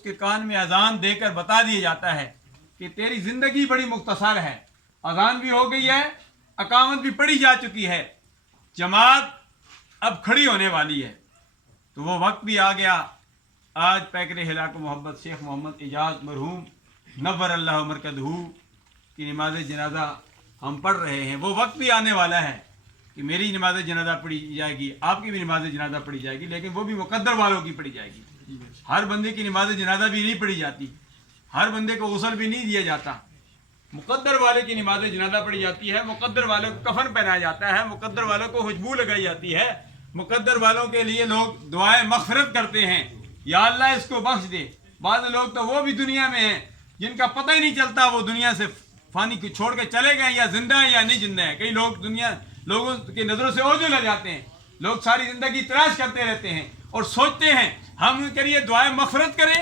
उसके कान में अजान देकर बता दिया जाता है कि तेरी जिंदगी बड़ी मुख्तसर है, अजान भी हो गई है, अकामत भी पढ़ी जा चुकी है, जमात अब खड़ी होने वाली है। तो वो वक्त भी आ गया। आज पैकरे हिलाक मोहब्बत शेख मोहम्मद एजाज मरहूम नव्वर अल्लाह मरकदहू की नमाज जनाजा हम पढ़ रहे हैं। वो वक्त भी आने वाला है कि मेरी नमाज जनाजा पढ़ी जाएगी, आपकी भी नमाज जनाजा पढ़ी जाएगी, लेकिन वो भी मुकद्दर वालों की पढ़ी जाएगी। हर बंदे की नमाज जनाजा भी नहीं पढ़ी जाती, हर बंदे को गुस्ल भी नहीं दिया जाता। मुकद्दर वाले की नमाज जनाजा पढ़ी जाती है, मुकद्दर वालों को कफन पहनाया जाता है, मुकद्दर वालों को खुशबू लगाई जाती है, मुकद्दर वालों के लिए लोग दुआएं मग़फ़िरत करते हैं, या अल्लाह इसको बख्श दे। बाद लोग तो वो भी दुनिया में हैं जिनका पता ही नहीं चलता वो दुनिया से फानी को छोड़ के चले गए या जिंदा हैं या नहीं जिंदा हैं। कई लोग लोगों की नज़रों से ओझल हो जाते हैं। लोग सारी ज़िंदगी तलाश करते रहते हैं और सोचते हैं हम उनके लिए दुआएं मग़फ़िरत करें,